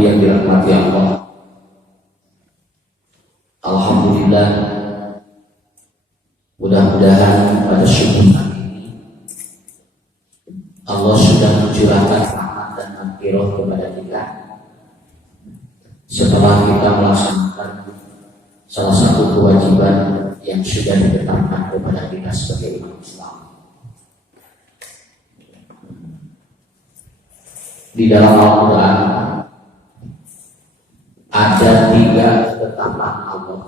yang dirahmati Allah, alhamdulillah, mudah-mudahan pada subuh hari ini Allah sudah mencurahkan rahmat dan anugerah kepada kita setelah kita melaksanakan salah satu kewajiban yang sudah ditetapkan kepada kita sebagai umat Islam. Di dalam Al-Quran ada 3 ketetapan Allah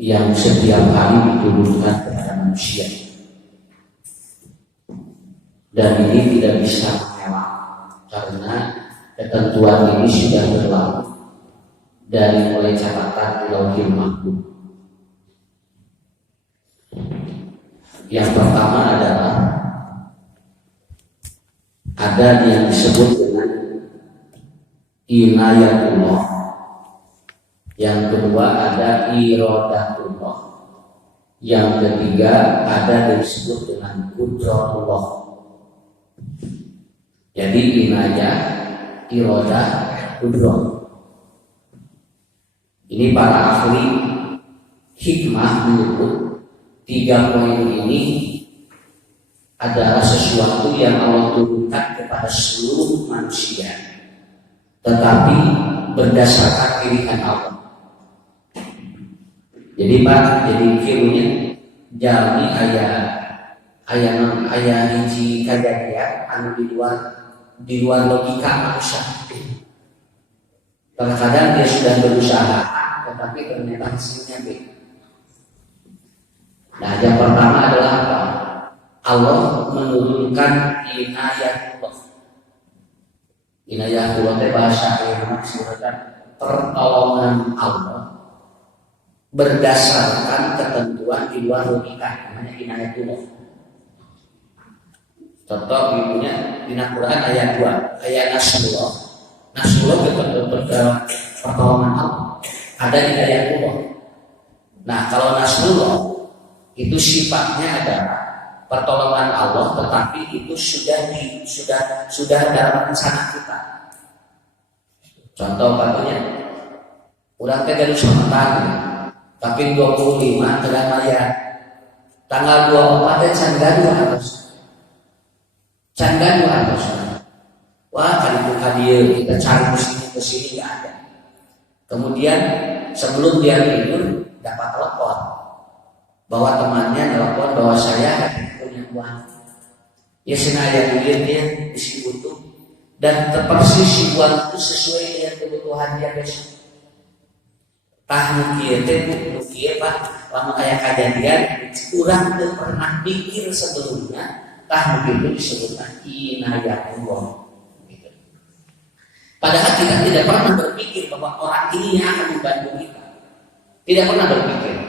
yang setiap hari diturunkan kepada manusia, dan ini tidak bisa mengelak karena ketentuan ini sudah berlaku dari mulai catatan di Lauhil Mahfuz. Yang pertama adalah ada yang disebut dengan inayatullah. Yang kedua ada iradatullah. Yang ketiga ada yang disebut dengan qudratullah. Jadi inayah, iradah, qudrah. Ini para ahli hikmah menyebut 3 poin ini adalah sesuatu yang Allah turunkan kepada seluruh manusia, tetapi berdasarkan pilihan Allah. Jadi Pak, jadi filmnya jami ayah hiji kejadian anu di luar logika manusia. Kadang-kadang dia sudah berusaha, tetapi ternyata hasilnya beda. Nah, yang pertama adalah apa? Allah menurunkan inayatullah. Inayatullah itu bahasa yang maksudkan pertolongan Allah berdasarkan ketentuan di luar logika, namanya inayatullah. Contoh ibunya di Al-Quran ayat 2, ayat Nasrullah. Nasrullah itu pertolongan Allah. Ada di inayatullah. Nah, kalau Nasrullah itu sifatnya adalah pertolongan Allah, tetapi itu sudah dalam rencana kita. Contoh katanya, udah gaduh sementara, tapi 25 telah bayar. Tanggal 24 can gaduh harus. Can gaduh harus. Wah, kali kita cari ke sini nggak ada. Kemudian sebelum dia tidur dapat telepon bahwa temannya telepon bahwa saya punya uang. Ya sengaja dia isi butuh dan persis si uang itu sesuai dengan kebutuhan dia besok. Tah nukie Pak, lama kayak kejadian kurang tuh pernah pikir sebelumnya. Tah nukie itu disebutkan inayatullah. Gitu. Padahal kita tidak pernah berpikir bahwa orang ini yang akan membantu kita. Tidak pernah berpikir.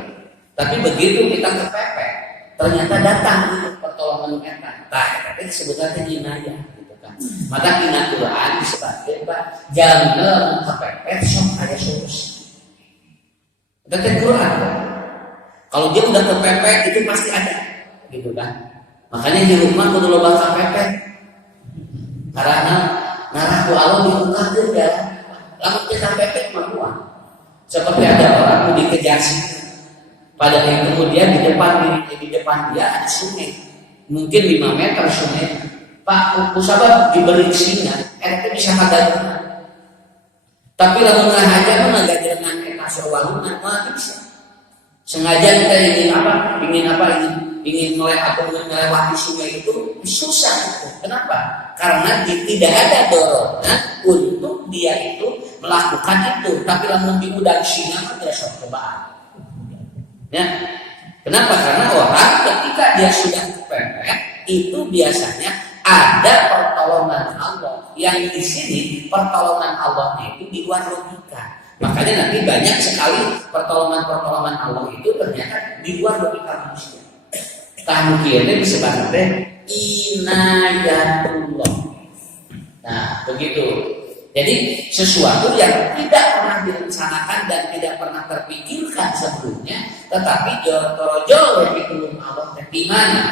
Tapi begitu kita kepepet, ternyata datang pertolongan kita. Nah, itu disebutkan inayah, gitu kan. Maka inayah Quran disebutkan, Pak, jangan kepepet, sok ada solusi. Itu Quran. Kalau dia udah kepepet itu pasti ada, gitu kan. Makanya di rumah kudu loba kepepet. Karena ngarah ku Allah dibuka juga. Lalu kita kepepet mah. Seperti ada orang mau dikejar sini. Pada yang kemudian di depan dia ada sungai, mungkin 5 meter sungai. Pak, usabab diberi singa, itu bisa kagak. Tapi lalu ngahajar menagak dengan kasawangunan, bisa. Sengaja kita ingin melewati sungai itu susah. Kenapa? Karena tidak ada dorongan untuk dia itu melakukan itu. Tapi lalu diundang singa tidak sok cobaan. Ya, kenapa? Karena orang ketika dia sudah kepepet itu biasanya ada pertolongan Allah. Yang di sini pertolongan Allahnya itu di luar logika. Makanya nanti banyak sekali pertolongan Allah itu ternyata di luar logika manusia. Tahu kieu disebutkan inayatullah. Nah, begitu. Jadi sesuatu yang tidak pernah direncanakan dan tidak pernah terpikirkan sebelumnya, tetapi jor-jor itu Allah di mana?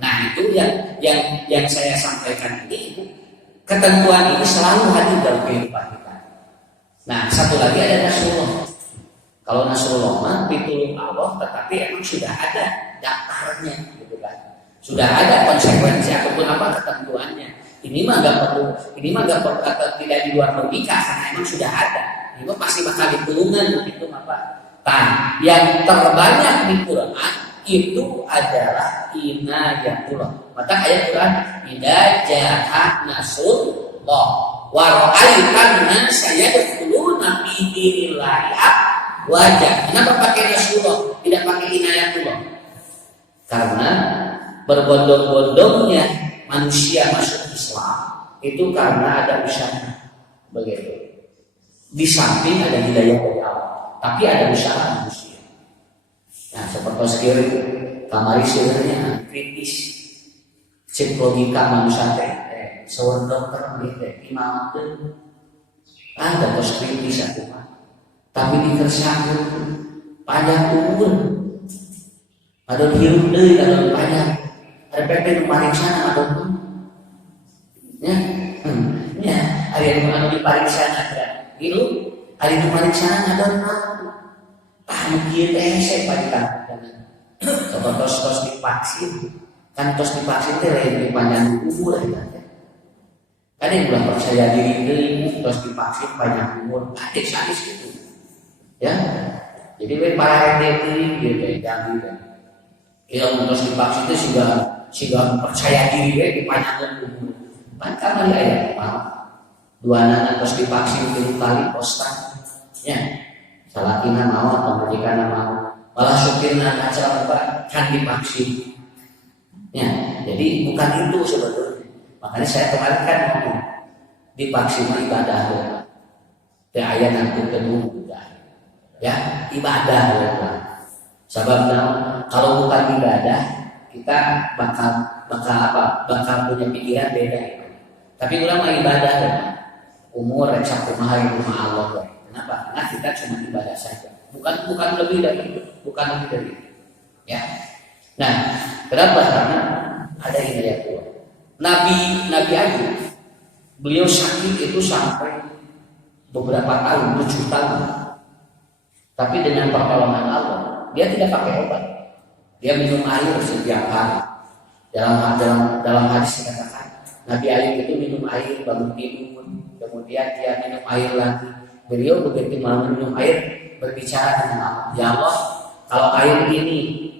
Nah, itu yang saya sampaikan ini ketentuan ini selalu hadir dalam kehidupan kita. Nah, satu lagi ada Nasrullah. Kalau Nasrullah mah pitulung Allah, tetapi emang sudah ada daftarnya, gitu kan? Sudah ada konsekuensi ataupun apa ketentuannya. Ini mah nggak perlu, atau tidak di luar logika karena emang sudah ada. Ini mah pasti bakal ditulungan begitu apa? Nah, yang terbanyak di Quran itu adalah inayatullah. Maka ayat Quran idza jaa nasrullah wa ra'aitan nasa yadkhuluna fi dinillahi wajah. Kenapa pakai Rasulullah, tidak pakai inayatullah? Karena berbondong-bondongnya manusia masuk Islam itu karena ada usaha, begitu. Di samping ada hidayah dari Allah, tapi ada usaha manusia. Nah, seperti sekali kamari sebenarnya kritis psikologika manusia seorang dokter imam itu ada pos kritis aku Pak. Tapi dikerjakan panjang umur, ada hirup deh kalau panjang, ada PP pariksana atau pun, ya, ada yang mau dipariksa ada hirup, ada yang pariksana ada mungkin saya parikan, coba tos divaksin, kan tos divaksin itu lebih panjang umur ya. Kan yang belum percaya diri deh, tos divaksin panjang umur, ada sadis gitu. Ya, jadi para RT gitu jangan gitu. Yang terus divaksin itu sudah percaya diri di panjang umur. Maka malah ya, dua anak terus divaksin 3 kali postan, ya, salakina mau atau berikan mau, malah supirna acara apa kan divaksin. Ya, jadi bukan itu sebetulnya. Makanya saya kemarin kan ngomong divaksin ibadah ya. Ya ayat nanti kedua. Ya, ibadah ya. Sebabnya kalau bukan ibadah kita bakal punya pikiran beda ya. Tapi ulama ibadah ya. Umur reksa kumaha rumah Allah ya. Kenapa? Karena kita cuma ibadah saja. Bukan lebih dari itu. Ya. Nah, kenapa? Karena ada hidayah Tuhan. Nabi Ayub beliau sakit itu sampai beberapa tahun, 7 tahun. Tapi dengan pertolongan Allah, dia tidak pakai obat. Dia minum air setiap hari. Dalam hadis dikatakan, Nabi Ayub itu minum air bangun tidur, kemudian dia minum air lagi. Beliau begitu minum air berbicara dengan Allah. Ya Allah, kalau air ini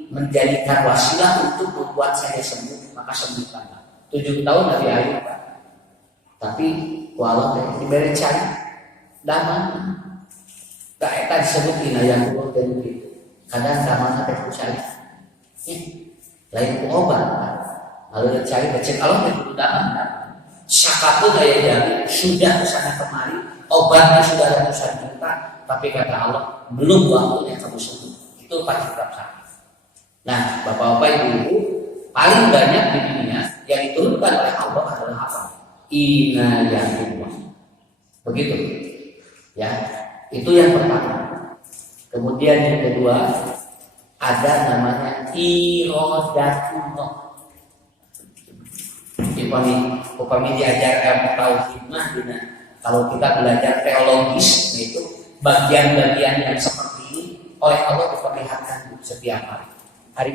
menjadikan wasilah untuk membuat saya sembuh, maka sembuhkanlah. 7 tahun Nabi Ayub, Pak. Tapi walau diberi cari damai. Tak akan disebut inayah Allah dan begitu. Kadang sama ada percaya. Lain obat. Lalu cari becek Allah dan kemudahan. Siapapun daya jadi sudah kesana kemari, obatnya sudah ratusan juta, tapi kata Allah belum waktunya kamu sembuh. Itu pasti tetap sakit. Nah, bapak-bapak ibu, paling banyak di dunia yang diturunkan oleh Allah adalah apa? Inayah Allah. Begitu. Ya. Itu yang pertama. Kemudian yang kedua ada namanya iradatullah. Upami diajar ilmu tauhid mah kalau kita belajar teologis itu bagian-bagian yang seperti ini oleh Allah diperlihatkan setiap hari. Hari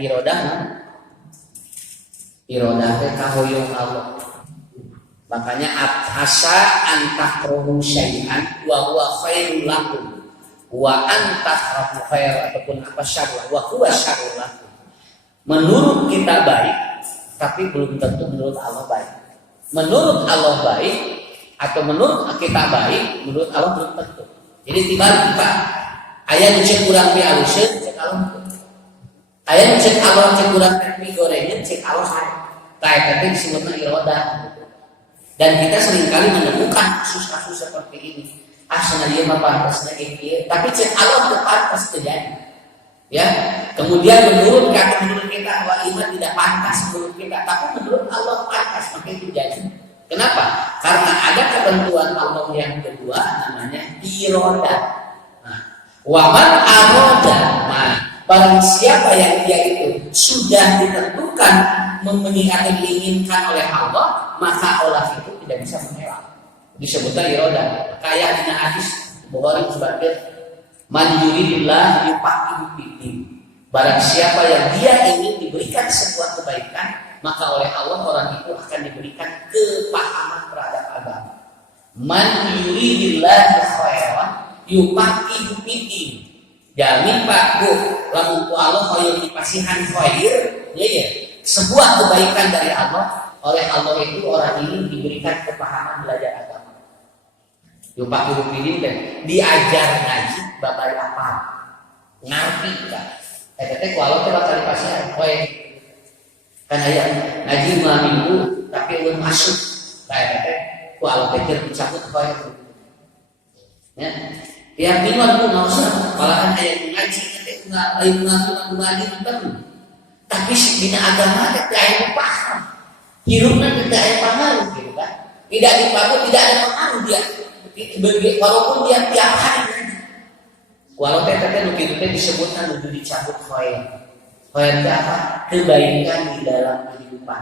iradah kahoyong Allah. Makanya asa antakrohu syai'an wa huwa khairul lakum wa antakrahu khair ataupun apa syarrul wa huwa syarrul lakum. Menurut kita baik, tapi belum tentu menurut Allah baik. Menurut Allah baik atau menurut kita baik, menurut Allah belum tentu. Jadi tiba-tiba ayat cek kurang pi aluseun cek Allah. Ayat cek Allah cek kurang pi gorengnya cek Allah saya. Kayak tadi disebutna iradah. Dan kita seringkali menemukan kasus-kasus seperti ini. Dia mah pantasnya ini, tapi cek Allah pantas terjadi. Ya, kemudian menurut kita bahwa iman tidak pantas menurut kita, tapi menurut Allah pantas, maka itu jadi. Kenapa? Karena ada ketentuan Allah yang kedua namanya iradah. Waman aroda. Nah, barang siapa yang dia itu sudah ditentukan diinginkan oleh Allah, maka Allah itu tidak bisa mengelak. disebutkan irodah. Kayak dina hadis Bukhari sebagai man yuridillah yufaqihu fiddin. Barang siapa yang dia ingin diberikan sebuah kebaikan, maka oleh Allah orang itu akan diberikan kepahaman terhadap agama. Man yuridillah khairan yufaqihu fiddin. Jami Pak Bu, lamun ku Allah hoyong dipasihan khair, ya. Sebuah kebaikan dari Allah, oleh Allah itu orang ini diberikan kepahaman belajar agama. Yufaqihu fiddin teh diajar ngaji babai apa? Ngerti kan? Teh ku Allah teh bakal dipasihan khair. Kan aya ngaji 5 minggu tapi belum masuk. Kayak teh ku Allah teh dicabut khair. Ya. Tiap minggu aku nggak usah, malahan ayat ngaji, ngaji itu. Tapi bina agama tidak ada paham, hirupnya tidak ada pengaruh, gitu kan? Tidak dipakai, tidak ada pengaruh dia. Walaupun dia tiap hari ngaji, walau teteh itu disebutkan untuk dicabut khair. Khair itu apa? Kebaikan di dalam kehidupan.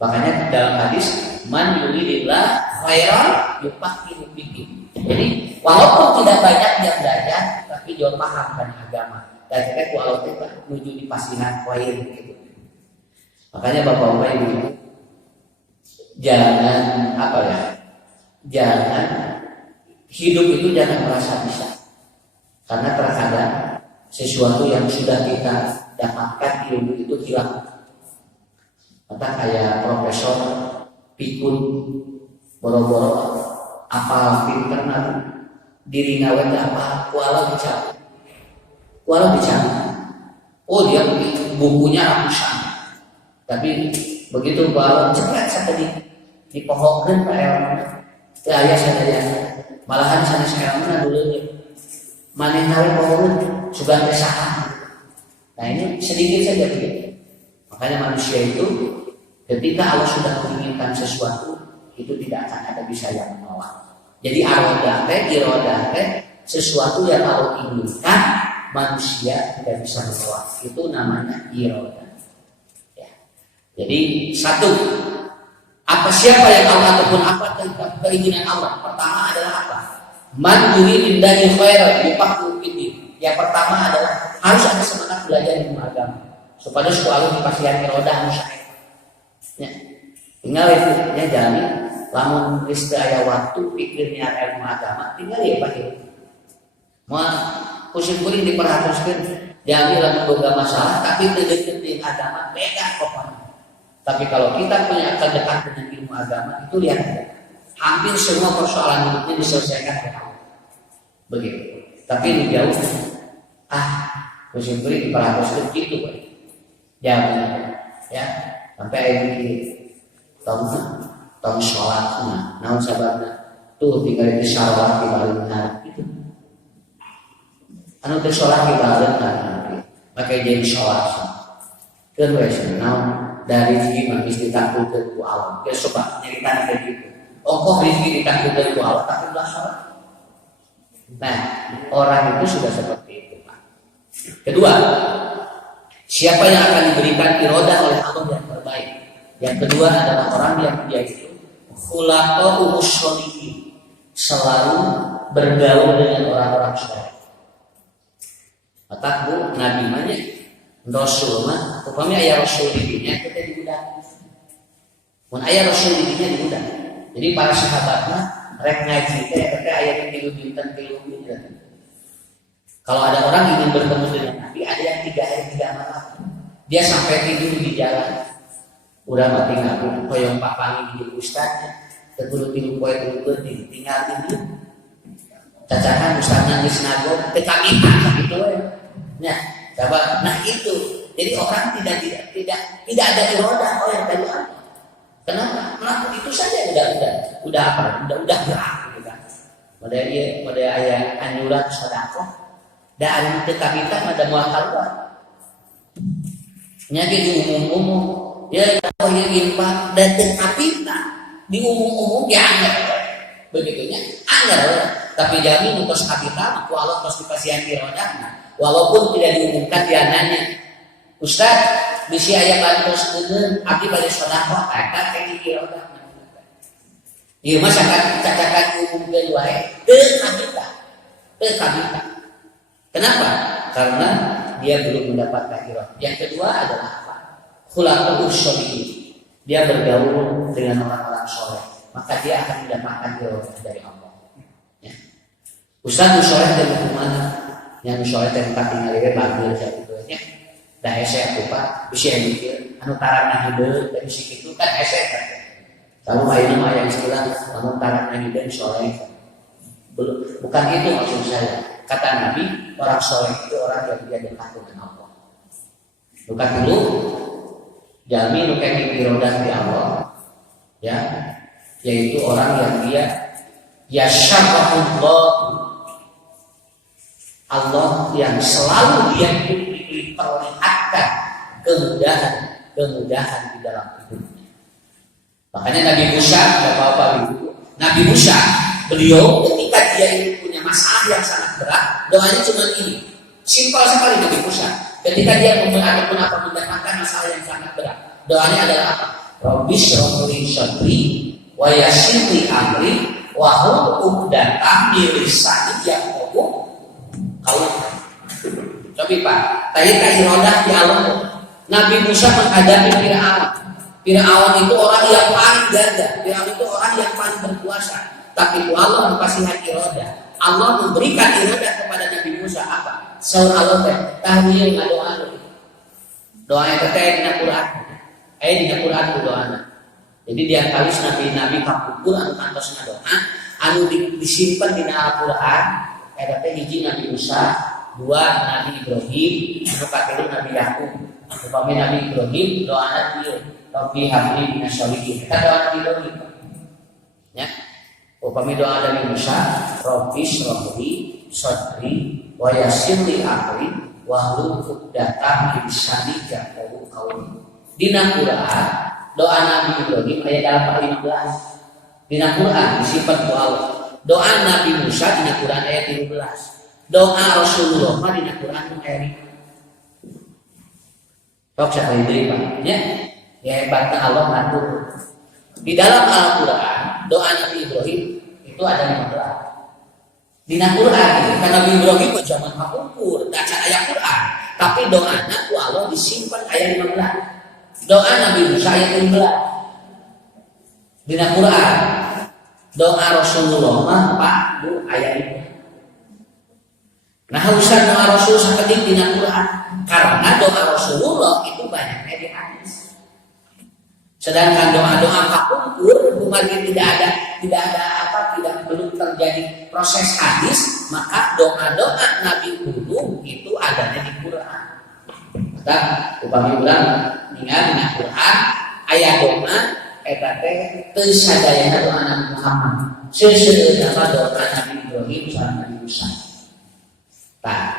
Makanya dalam hadis, man yuridillah khairan yufaqihu fiddin. Jadi walaupun tidak banyak yang belajar, tapi dia paham kan agama. Dan kita walaupun menuju di pasihan khair gitu. Makanya bapak-bapak ibu, jangan jangan hidup itu jangan merasa bisa. Karena terkadang sesuatu yang sudah kita dapatkan ilmu itu hilang. Maka kayak profesor pikun boro-boro apa pinter diri ngawen apa kuala bicara oh dia bukunya ratusan tapi begitu kuala cepat saja di pohon Pak ya saya malahan sana sekarang mana dulu mana ngawen pohon sudah bersaham. Nah ini sedikit saja begitu. Makanya manusia itu ketika Allah sudah menginginkan sesuatu itu tidak akan ada bisa yang menolak. Jadi irodah sesuatu yang Allah inginkan manusia tidak bisa menolak. Itu namanya irodah. Ya. Jadi satu, siapa yang Allah ataupun apa keinginan Allah? Pertama adalah apa? Man yuridillahu khairan yufaqihu fiddin. Yang pertama adalah harus ada semangat belajar ilmu agama supaya Allah dipasihan irodah musyahid. Ya. Tinggal itu ya jalani. Lamun istaya waktu pikirnya ilmu agama tinggal ya Pak. Mau kuring diperhatikan jangan lamun boga masalah tapi deketin agama beda pokoknya. Tapi kalau kita punya kedekatan dengan ilmu agama itu lihat hampir semua persoalan hidupnya diselesaikan oleh Allah. Begitu. Tapi ini jauh kuring diperhatikan gitu Pak. Jangan ya sampai ini tahun sholatnya, namun sabarnya tuh tinggal di sholat di balik itu. Anu di sholat di balik pakai jadi sholat. Kedua namun dari segi mesti ditakutkan ku Allah. Dia coba nyeritaan kayak gitu. Kok rezeki ditakutkan ku Allah tapi udah sholat. Nah orang itu sudah seperti itu Pak. Kedua, siapa yang akan diberikan irodah oleh Allah yang terbaik? Yang kedua adalah orang yang dia itu khulaqa'u musyrikin, selalu bergaul dengan orang-orang saleh. Maka Bu Nabi mana Rasul mah upamanya aya Rasul didinya kita dibudak. Mun aya Rasul didinya dibudak. Jadi para sahabat mah rek ngaji teh aya yang 3 dinten. Kalau ada orang ingin bertemu dengan Nabi, ada yang 3 hari 3 malam. Dia sampai tidur di jalan. Udah mati ngaku koyong papangi di ustadnya terkudu tidur poe turun tinggal tidur cacakan ustad nangis nago kekagitan gitu ya coba nah itu jadi orang tidak ada irodah yang dari Allah. Kenapa? Melakukan itu saja udah gerak gitu kan. Mode aya anjuran sedekah dan kekagitan ada moal keluar nya di umum ya kalau yang infak dan kapita di umum dianggap begitunya anggar tapi jamin untuk kapita aku Allah terus dipasihan irodah walaupun tidak diumumkan dia nanya Ustaz bisi aya bantos keun abdi bade sedekah eta kayak irodah Ieu mah cacakan umum wae teu kabita. Kenapa? Karena dia belum mendapatkan irodah. Yang kedua adalah apa? Khulaqul sholihin. Dia bergaul dengan orang-orang soleh, maka dia akan mendapatkan irodah dari Allah. Ya. Ustaz soleh dari mana? Yang soleh dari tinggal di bagir gitu ya. Da ese aku Pak, bisa mikir anu tarana hideung dari situ kan ese kan. Kamu ayeuna mah aya istilah anu tarana hideung soleh. Bukan itu maksud saya. Kata Nabi, orang soleh itu orang yang dia dekat dengan Allah. Bukan dulu, jami nuken irodah di Allah, ya, yaitu orang yang dia yasyarahullah, Allah yang selalu dia diperlihatkan kemudahan di dalam hidupnya. Makanya Nabi Musa, Bapak-bapak Ibu, Nabi Musa, beliau ketika dia punya masalah yang sangat berat, doanya cuma ini, simpel sekali Nabi Musa. Ketika dia mendapatkan masalah yang sangat berat, doanya adalah apa? Rabbi shrah li sadri wa yassir li amri wa hlul 'uqdatam min lisani yafqahu qawli. Coba Pak, tadi irodah di Allah. Nabi Musa menghadapi Firaun. Firaun itu orang yang paling gagah, Firaun itu orang yang paling berkuasa. Tapi Allah mengasihan irodah. Allah memberikan irodah kepada Nabi Musa apa? Saur Allah teh tahwil ngadoa. Doa yang terkait dengan Quran. Dengan Quran doana. Jadi dia kalus nabi-nabi kapukul anu kantos ngadoa, anu disimpan di Al-Qur'an. Eta teh hiji Nabi Musa, dua Nabi Ibrahim, anu katilu Nabi Yakub. Upami Nabi Ibrahim doana ieu, Rabbi habli minasyolihin. Eta doa Nabi Ibrahim. Ya. Upami doa Nabi Musa, Rabbi shrah li sadri wa yassir li amri wa hlul 'uqdatam min lisani yafqahu qawli. Dina Quran doa Nabi Ibrahim ayat 15. Dina Quran disimpan ku Allah. Doa Nabi Musa dina Quran ayat 13. Doa Rasulullah mah dina Quran ayat 5. Sok saya deui Pak. Ya. Ya hebatna Allah ngatur. Di dalam Al-Qur'an doa Nabi Ibrahim itu ada 15. Dina Quran kan Nabi Ibrahim zaman kapungkur baca ayat Quran, tapi doanya ku Allah disimpan ayat 15. Doa Nabi Musa ayat 15. Dina Quran doa Rasulullah mah Pak Bu ayat 5. Nah usah doa Rasul sakedik dina Quran karena doa Rasulullah itu banyaknya di hadis. Sedangkan doa-doa kapungkur kemarin tidak belum terjadi proses hadis, maka doa-doa Nabi dulu itu adanya di Quran. Maka upami ulang ningali dina Quran aya doa eta teh teu sadayana doa Nabi Muhammad. Seseueuna doa Nabi Ibrahim sareng Nabi Musa. Nah,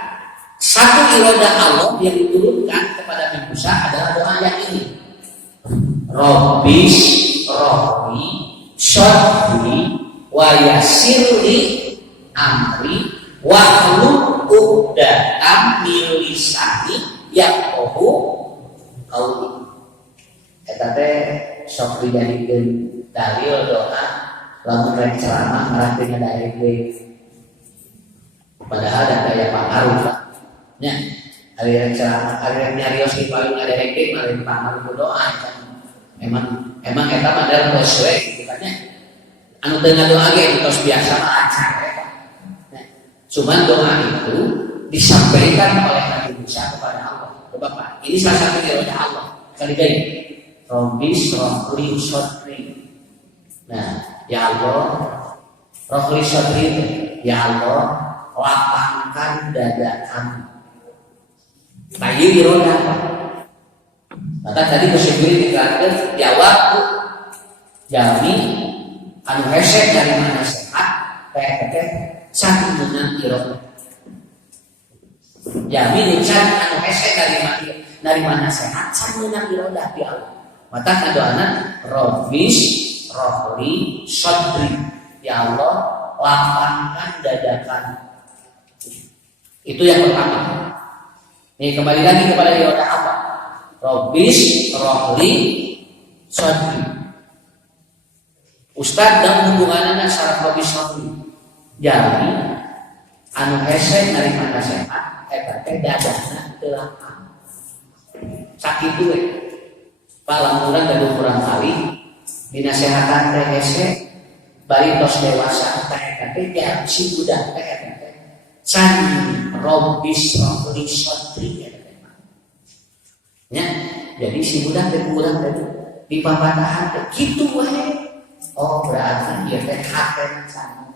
satu irodah Allah yang diturunkan kepada Nabi Musa adalah doa yang ini. Rabbis rohli syadri wa yassirli amri wa hlul 'uqdatam min lisani yafqahu qawli. Eta teh sok dijadikeun dalil doa lamun rek ceramah ngarahkeun daerah deui. Padahal ada daya pengaruh Pak. Nya, ari rek ceramah, ari rek nyarios di paling daerah deui mah lain pengaruh doa kan. Emang eta mah dalam sesuai gitu kan ya. Anu teu ngadoa ge tos biasa mah acan eta. Cuman doa itu disampaikan oleh Nabi Musa kepada Allah. Bapak, ini salah satu irodah Allah. Kali gini, Rabbi shrah li sadri. Nah, ya Allah, rohli sadri, ya Allah, lapangkan dada kami. Nah, ini irodah Pak. Maka tadi bersyukur dikatakan jawab jami anu hesek dari mana sehat kayak satu menang iroh jami nican anu hesek dari mana sehat satu menang iroh di Allah. Maka kadoana Rabbis rohli sadri, ya Allah lapangkan dada kami. Itu yang pertama. Ini kembali lagi kepada irodah apa? Rabbis rohli sadri. Ustad dan hubunganana sareng Robi Sony. Jadi anu hese narima nasehat eta teh dadana teu lapang. Sakitu we. Palamuran dan kurang kali dinasehatan teh hese bari tos dewasa eta teh jadi si budak teh eta teh can Robi Sony ya. Jadi si budak teh kurang teh di papatahan teh kitu wae. Oh berarti dia teh haten can.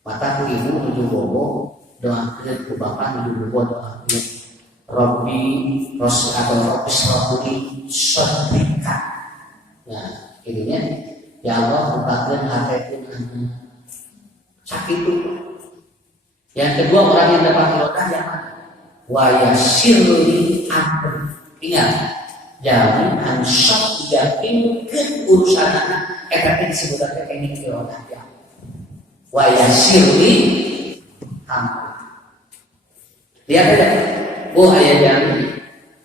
Mata ku ibu nuju bobo doakeun ku bapak nuju bobo doakeun Robbi Ros atau Robbis Robbuli Sotrika. Nah ininya ya Allah bukakeun hatekeun anak sakit itu. Yang kedua orang yang dapat roda yang mana? Wa yasirli amr. Ingat, jadi ansok yakinkeun urusan anak eta teh disebutkeun teknik roda ya. Wa yasirli amr. Lihat aja. Oh aya jami.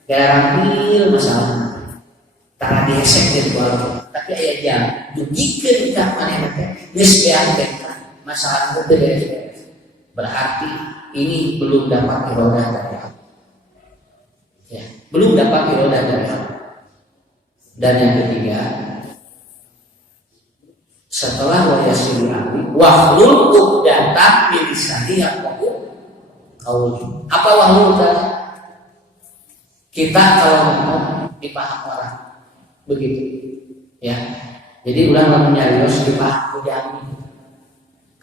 Garantil masalah. Tara dihesek di luar. Tapi aya jam dugikeun ka manehna teh geus beantekan masalah teu beres. Berarti ini belum dapat irodah dari Allah. Ya, belum dapat irodah dari Allah. Dan yang ketiga, setelah wa yasiri amri wahlul uqdatam min lisani yafqahu qauli. Apa wahlul tadi? Kita kalau ngomong dipaham orang begitu. Ya. Jadi ulang nyarios dipaham jami.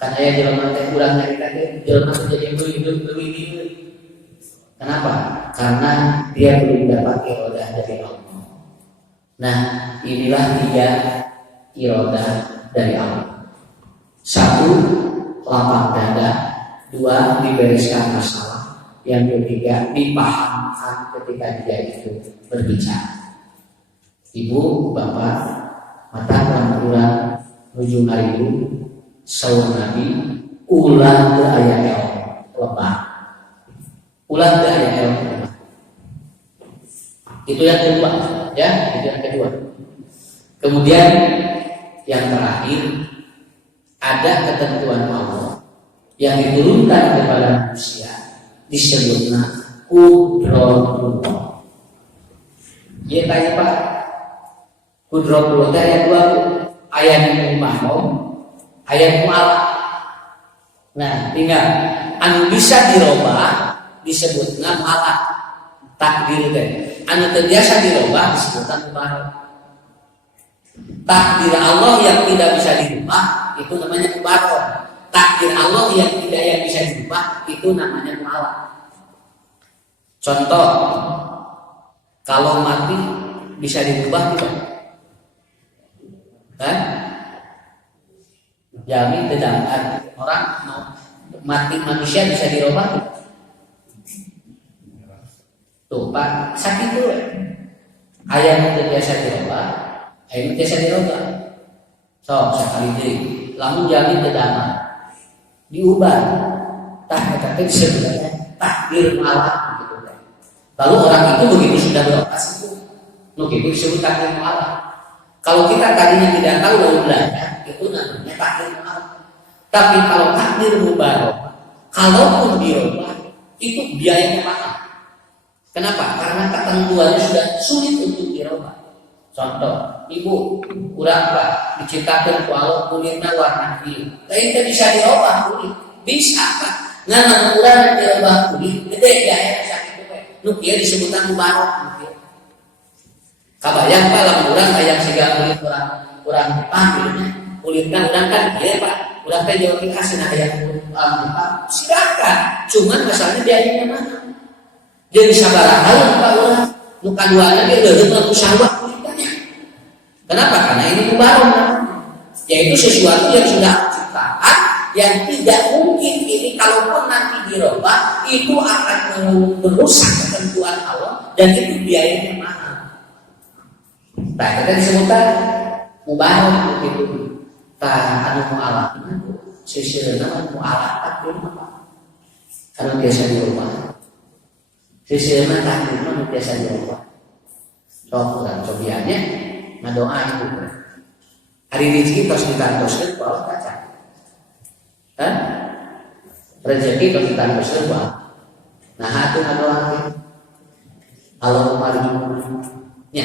Karena ya jelema teh urang nyarita teh jelema teh jadi leuwih. Kenapa? Karena dia belum dapat irodah dari Allah. Nah, inilah tiga irodah dari Allah. 1. Lapang dada. 2. Dibereskan masalah. Yang ketiga dipahamkan ketika dia itu berbicara. Ibu, bapak, mata kurang nuju ngaribu saur Nabi ulah teu aya elok lebah. Ulah teu aya elok lebah. Itu yang kedua, ya, itu yang kedua. Kemudian yang terakhir ada ketentuan Allah yang diturunkan kepada manusia disebutnya qudratullah. Ieu tanya Pak. Qudratullah ayat 2 ayat mu'mahum ayat mu'alaf. Nah, tinggal anu bisa dirobah disebutna mu'alaf takdir teh. Anu teu biasa dirobah disebutna mubarak. Takdir Allah yang tidak bisa dirubah itu namanya mubarak. Takdir Allah yang bisa dirubah itu namanya mu'alaf. Contoh, kalau mati bisa dirubah tidak? Kan? Jami sedangkan orang mau mati manusia bisa dirubah. Tuh Pak, sakit tuh. Ayam itu biasa dirubah, ayam biasa dirubah. So, sekali deui. Lamun jami sedangkan diubah. Tah eta teh sebenarnya takdir Allah gitu. Lalu orang itu begitu sudah beroperasi itu, nu kitu disebut takdir Allah. Kalau kita tadinya tidak tahu lalu belajar, itu namanya takdir Allah. Tapi kalau takdir mubarak, kalaupun dirubah, itu biayanya mahal. Kenapa? Karena ketentuannya sudah sulit untuk dirubah. Contoh, ibu, kurang Pak, diciptakan kalau kulitnya warna biru. Tapi tidak bisa dirubah kulit. Bisa Pak. Nah, kurang dirubah kulit, gede biaya sakit itu. Nuk dia disebutkan mubarak. Kabayang Pak, lamun urang aya siga kulit kurang panggilnya. Kulitna urang kan ieu Pak. Urang teh jauh dikasih aya kulit Pak. Silakan. Cuman masalahnya biayanya mahal. Dia bisa barangkali Pak urang. Nu kaduana dia leureut lamun sawah kulitnya. Kenapa? Karena ini mubarak. Yaitu sesuatu yang sudah ciptaan yang tidak mungkin ini kalaupun nanti dirubah itu akan merusak ketentuan Allah dan itu biayanya mahal. Nah, kita disebutkan mubarak begitu. Tah anu mu'alaf sisirna mu'alaf takdir apa? Karena biasa dirubah. Sisirna takdir anu biasa dirubah. Sok urang cobiannya ngadoa itu. Hari rezeki terus ditantoskeun ku Allah kaca. Hah? Rezeki terus ditantoskeun ku Allah. Nah, atuh ngadoakeun. Allahumma rizqna.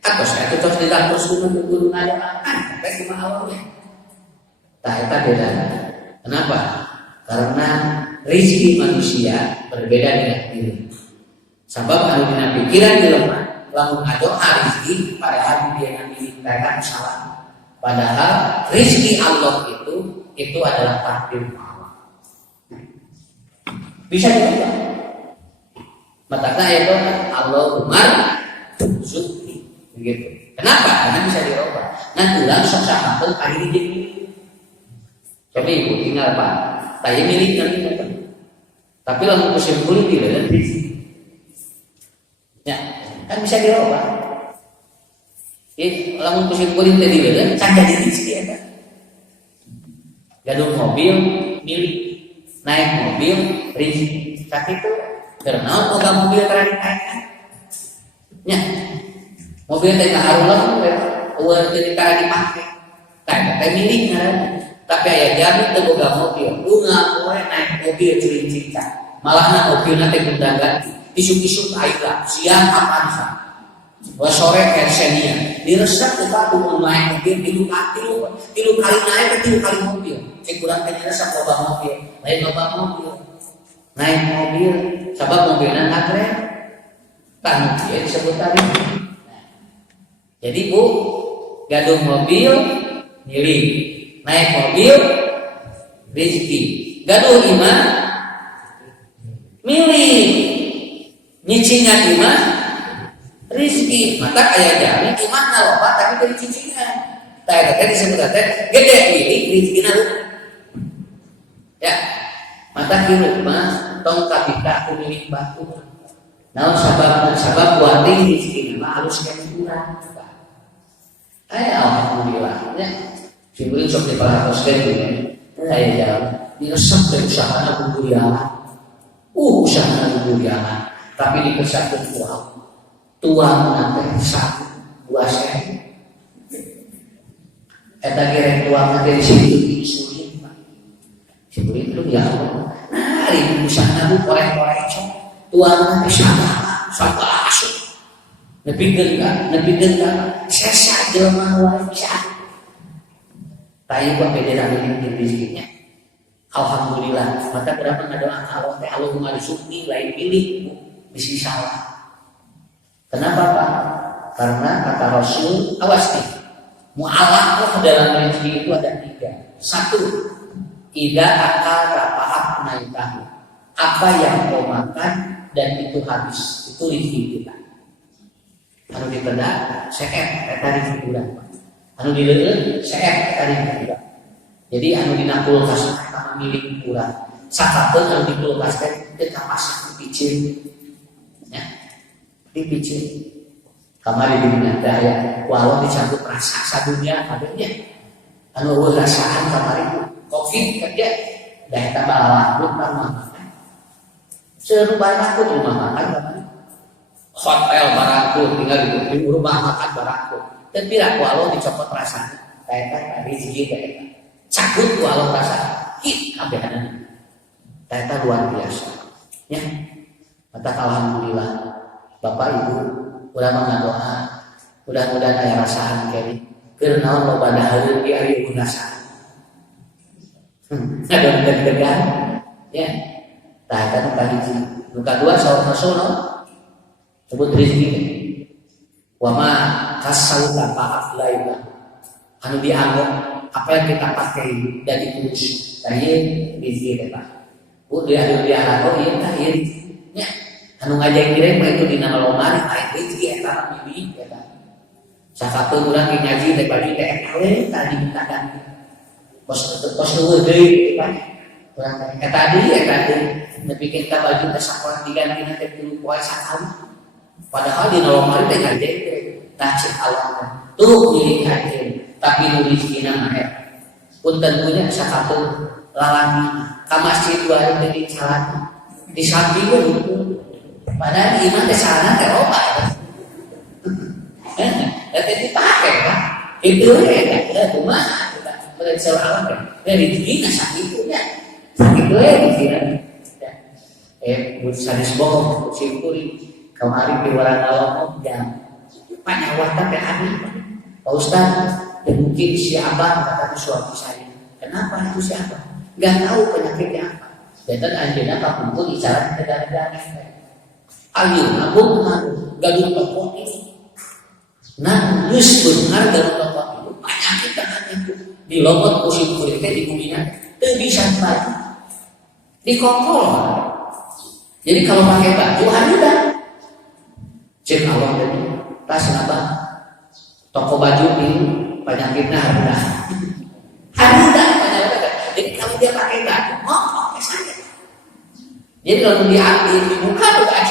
Atos atuh terus ditantoskeun ku kudu ngadoakeun. Teh kumaha Allah. Tah eta bedana. Kenapa? Karena rezeki manusia berbeda dengan diri. Sebab anu dina pikiran jelema lamun ngadoa rezeki padahal dia yang dimintakan salah. Padahal rezeki Allah itu adalah takdir Allah. Bisa juga. Matanya itu Allahumma rizqni begitu. Kenapa? Karena bisa dirubah. Nah, ulang sok sahabat akhir jadi. Coba ibu tinggal Pak. Tanya milik nanti kan. Tapi lamun kusimpulin di dalam rezeki. Ya, kan bisa dirubah. Lamun kusimpulin tadi dalam can jadi rezeki ya kan. Gaduh mobil milik, naik mobil rezeki. Saat itu karena moga mobil tadi naikkan. Ya, mobil tadi harulah, uang jadi tadi dipakai. Tadi milik kan. Tapi ayah jamin teu boga mobil, bunga poe naik mobil cicing malahna mobilna teh kudu ganti. Isuk-isuk ayeuna siang apaan sah. Wah sore Persenia, diresep teh kudu naik mobil tilu kali naik tilu kali mobil. Cek kurang teh resep boga mobil, lain boga mobil. Naik mobil, sabab mobilna ngatre. Kan dia disebut tadi. Jadi Bu, gaduh mobil milik. Naik mobil rezeki, gaduh iman milik, nyicingan iman rezeki. Mata kayak jamin iman naloba tapi dari cicingan. Tadi disebut gede milik rezeki nalu. Ya, mata kiri mah tong kapita aku milik batu. Naon sabab buating rezeki mah halus kayak kurang. Ayo alhamdulillah ya. Simbol sok diparatoskeun gitu ya. Aya jalan diresep teh usahana buburiangan. Usahana buburiangan, tapi dikesatkeun ku Allah. Tuang teh 1 2 sen. Eta gereng tuang teh di situ insulin, Pak. Simbol itu ya Allah. Nah, ari usahana bu korek-korek cok. Tuang teh sabar asup. Nepikeun ka, sesa jelema wae bisa. Tahu buat beda dengan rezekinya. Alhamdulillah. Maka berapa ngadoa Allah teh Allahumma rizqni lain pilih bisa salah. Kenapa Pak? Karena kata Rasul, awas nih. Mu'alaqah dalam rezeki itu ada 3. 1, idza akala fa'af naitahu. Apa yang kau makan dan itu habis, itu rezeki kita. Kalau dibedak, CF tadi bulan. Anu dileueun CF tadi bulan. Jadi anu dina kulkas sama milik bulan. Sakapeun anu di kulkas teh teu kapas dipicin. Ya. Dipicin. Kamari di dunia daya, walau dicabut rasa sadunya adanya. Anu eueuh rasaan kamari Covid kerja da eta balakut rumah makan. Seru balakut rumah makan kamari. Hotel barangkut tinggal di rumah makan barangkut. Tapi aku Allah dicopot rasanya, kayak rezeki kayak cabut walau rasa hit kabehan, kayak luar biasa. Ya, maka alhamdulillah, Bapak Ibu udah mengadoa, mudah-mudahan ada rasaan kayak ini. Karena lo pada hari di hari gunasan, ada deg-degan, ya. Tahan tadi luka 2 sahur nasional, sebut rezeki. Wama kasauta fa'af laila. Anu dianggap apa yang kita pakai dari tulus. Tadi rezeki eta. Bu dia atau ieu tah ieu nya. Anu ngajak kireng mah itu dina lomari aya rezeki eta mimpi eta. Sakapeun urang ngaji teh bagi teh eta we tadi minta ganti. Pos deui Pak. Urang teh eta deui nepi kita baju teh sakola diganti teh 3 poe sakali. Padahal di lemari teh ngajak nacik Allah tuh milik hakim tapi nu rezekina mah punten punya sakapeun lalaki ka masjid wae teh dicalan di samping itu padahal iman teh sana teh loba eta dipakai kan Itu ya cuma kita seorang alam dari dirinya sakit ya sakit di sini. Sanes bohong simpuri kemarin di warang awam jam banyak warta PHD Pak Ustaz dan mungkin siapa kata suami saya kenapa itu siapa nggak tahu penyakitnya apa dan anjena Pak Kumpul isyarat negara-negara ayo nabung gaduh toko itu nah yuspun gaduh toko itu penyakit itu di lomot musim kulit di bumi itu bisa lagi di kokol. Jadi kalau pakai baju ada cek awal tadi tas apa toko baju ini penyakitnya ada penyakitnya. Jadi kalau dia pakai baju pakai saja. Jadi kalau diambil dibuka udah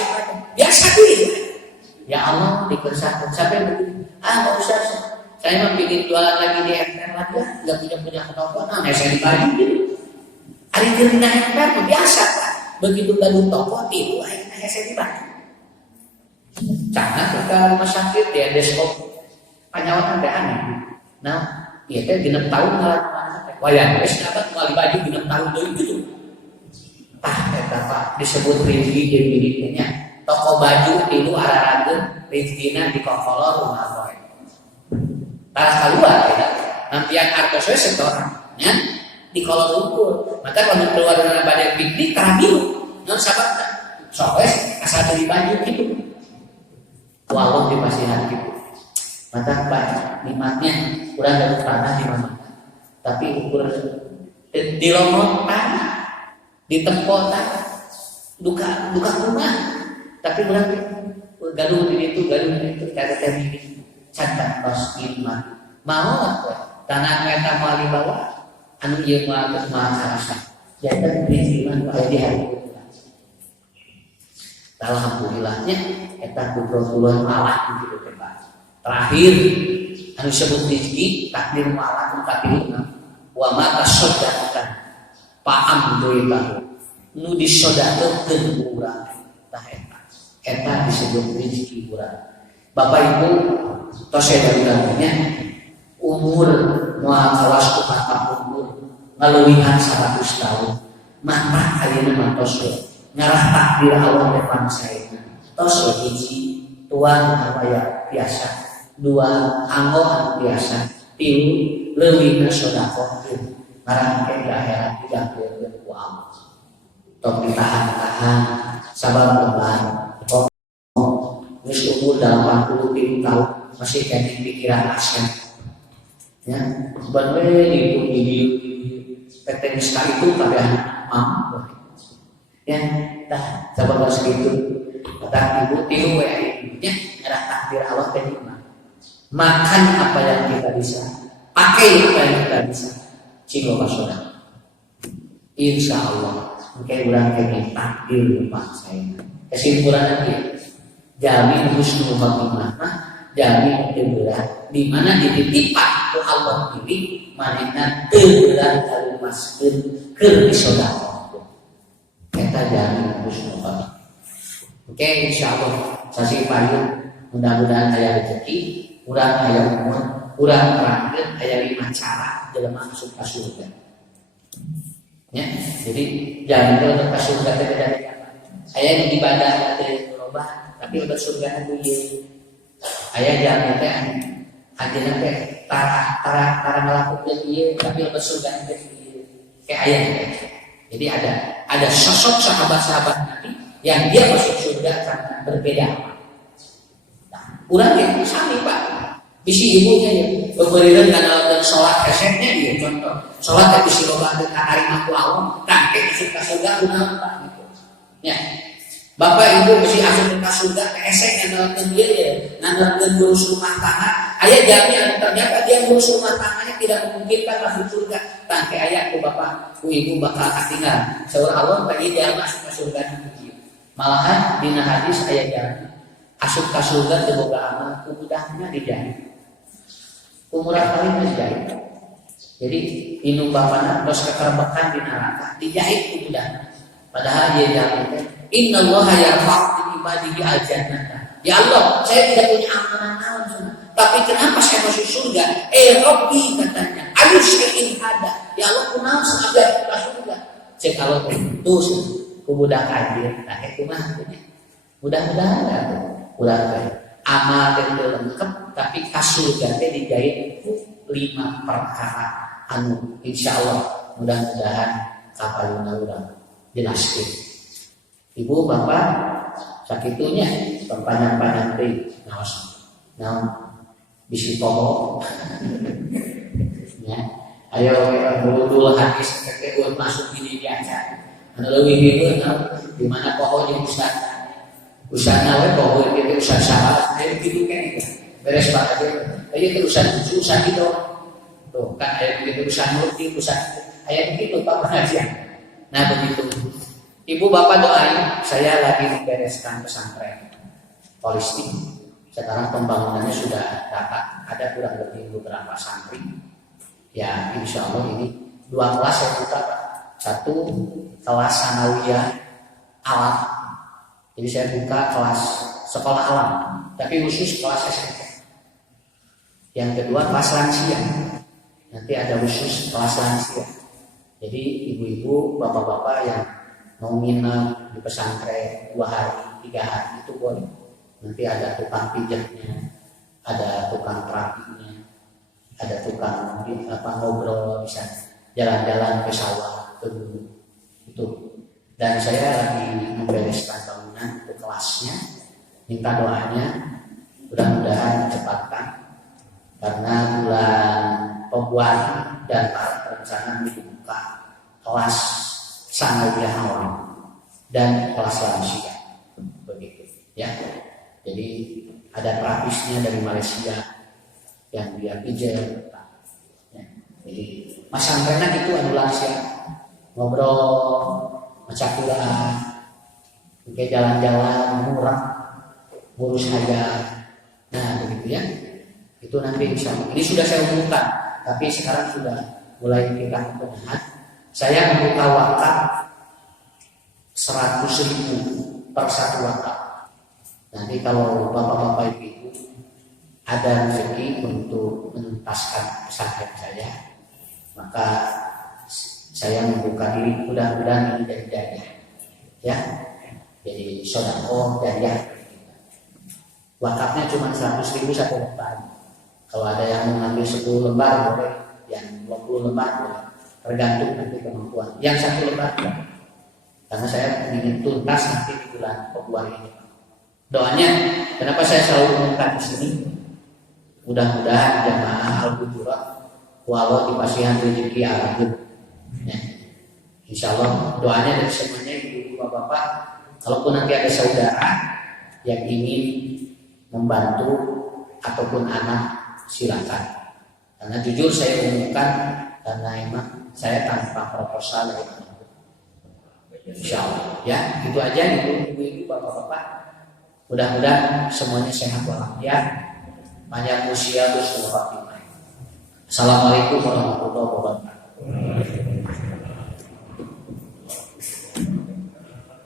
biasa dia. Ya Allah dikersakan sampai begini. Nggak usah saya mau bikin jualan lagi di MPR lagi nggak punya toko saya di baju gitu. Hari ini MPR biasa kan. Begitu gaduh toko itu akhirnya saya dibantu. Karena ke rumah sakit ya deskop penyawatan teh aneh. Nah, iya teh 6 tahun ngalaman teh. Wayang wis dapat kali baju 6 tahun deui gitu. Eta Pak disebut rezeki jeung miliknya. Toko baju itu ararageun rezekina di kokolor rumah poe. Taras keluar ya. Nampian artos we setoran nya di kolom ukur, maka kalau keluar dengan badan piknik terakhir, non sahabat, soalnya asal dari baju gitu, walau di pasihan gitu, maka banyak nikmatnya, kurang dari tanah di mana, tapi ukur di lomot tanah, di tempat duka rumah, tapi berarti gaduh di itu, cara terjadi, catat kos nikmat, mau tanah mereka mau dibawa. Anu ieu mah rasa. Jadi peristiwa aya di hari itu. Alhamdulillahnya eta kumpul-kumpul malah gitu Pak. Terakhir anu sebut rezeki takdir malah takdirna wa ma tasaddaqan paham deui tahu. Nu disodaqeun urang tah eta disebut rezeki urang. Bapak Ibu tos dadanya umur moal kawas ku ngaluwihan 100 tahun mata ayeuna mah tos ngarah takdir Allah depan saena tos hiji tuan aya biasa dua anggo anu biasa tilu leuwihna sedekah ngarang ke akhirat dijakeun ku Allah tok ditahan-tahan sabar lebar geus umur 83 tahun masih kene pikiran asen ya sebenarnya di PT sekali itu pada mampu ya dah coba segitu kata ibu tilu ibunya nyerah takdir Allah tadi makan apa yang kita bisa pakai apa yang kita bisa cilo saudara insya Allah mungkin ulang kayak takdir lupa saya kesimpulannya dia jamin husnul khotimah jamin berat di mana dititipkan ku Allah pilih manehna teu berat kalumaskeun keur disedekah. Eta jamin husnul khotimah. Oke, insyaallah sasi payung mudah-mudahan aya rezeki, urang aya umur, urang terakhir aya 5 cara jelema masuk ka surga. Ya, jadi jangan untuk ka surga teh beda aya ibadah teh loba, tapi udah surga teh ieu. Aya jamin teh ajeuna teh tara ngalakukeun ieu tapi lebet surga teh ieu. Kayak aya. Jadi ada sosok sahabat-sahabat Nabi yang dia masuk surga karena berbeda. Nah, urang ge sami Pak. Bisi ibunya ya, bebeureureun kana dan salat kesetnya dia contoh. Salat teh bisi loba teh katarima ku Allah, tangke masuk ka surga kunaon Pak gitu. Ya. Bapak Ibu mesti asup ke surga esek ngandalkeun dia ya, ngandalkeun ngurus rumah tangga. Aya jaminan ternyata dia ngurus rumah tangganya tidak memungkinkan masuk surga. Tangke aya ku Bapak, ku Ibu bakal katinggal. Saur Allah bagi dia masuk ke surga nanti. Malahan dina hadis aya jaminan asup ka surga teu boga amal udahna dijamin. Umurah kali dijahit. Jadi inung bapana tos kekerbekan di neraka dijahit udahna. Padahal dia jamin Innallaha yarfa'u bi ibadihi al-jannah. Ya Allah, saya tidak punya amalan, tapi kenapa saya masuk surga? Robbi katanya, ayu syai'in ada. Ya Allah, kunaon sengaja masuk surga. Cek kalau terus kubudak hadir, nah itu mah mudah-mudahan lah tuh. Udah amal dan lengkap, tapi kasurga teh dijahit 5 perkara anu insyaallah mudah-mudahan kapaluna urang jelaskeun. Ibu bapak sakitunya perpanjang-panjang teh naon bisi poho ya ayo berudul hadis kekeun masuk ini diajar anu leuwih heureun di mana poho jeung usahana we poho ieu usaha salah aya kitu keneh beres Pak aya teh usaha kitu tuh kan aya kitu usaha nuruti usaha aya begitu Pak pengajian. Nah begitu ibu bapak doain saya lagi membereskan pesantren holistik. Sekarang pembangunannya sudah dapat ada kurang lebih beberapa santri. Ya insya Allah ini 2 kelas saya buka Pak. 1 kelas sanawiyah alat. Jadi saya buka kelas sekolah alam, tapi khusus kelas SMP. Yang kedua kelas lansia. Nanti ada khusus kelas lansia. Jadi ibu-ibu, bapak-bapak yang mau nginep di pesantren 2 hari, 3 hari itu boleh. Nanti ada tukang pijatnya, ada tukang terapinya, ada tukang ngobrol, bisa jalan-jalan ke sawah, ke gunung itu. Dan saya lagi membereskan bangunan ke kelasnya, minta doanya, mudah-mudahan cepatkan karena bulan Februari dan Maret rencana dibuka kelas sanawiyah awal dan kelas lansia, begitu ya. Jadi ada terapisnya dari Malaysia yang dia pijat. Ya. Jadi masangkena itu anu lansia ngobrol, maca Quran, ke jalan-jalan murah, ngurus hajat. Nah begitu ya. Itu nanti insyaallah. Ini sudah saya umumkan, tapi sekarang sudah mulai kita umumkan. Saya membuka wakaf 100.000 per 1 wakaf. Nanti kalau bapak-bapak ibu ada rezeki untuk menuntaskan pesantren saya, maka saya membuka diri, mudah-mudahan ini jadi jariah, ya. Jadi sedekah jariah. Wakafnya cuma 100.000 1 lembar. Kalau ada yang mengambil 10 lembar boleh, yang 20 lembar boleh, tergantung nanti kemampuan. Yang 1 lembar boleh. Karena saya ingin tuntas nanti di bulan Februari ini. Doanya, kenapa saya selalu mengungkap di sini? Mudah-mudahan jamaah Al-Hujurat walau dipasihan rezeki arahnya. Ya. Insya Allah doanya dari semuanya ibu bapak, kalaupun nanti ada saudara yang ingin membantu ataupun anak, silakan. Karena jujur saya umumkan karena emang saya tanpa proposal ya. Insya Allah ya, itu aja ibu-ibu bapak-bapak. Mudah-mudahan semuanya sehat walafiat, panjang usia, terus Assalamualaikum warahmatullahi wabarakatuh.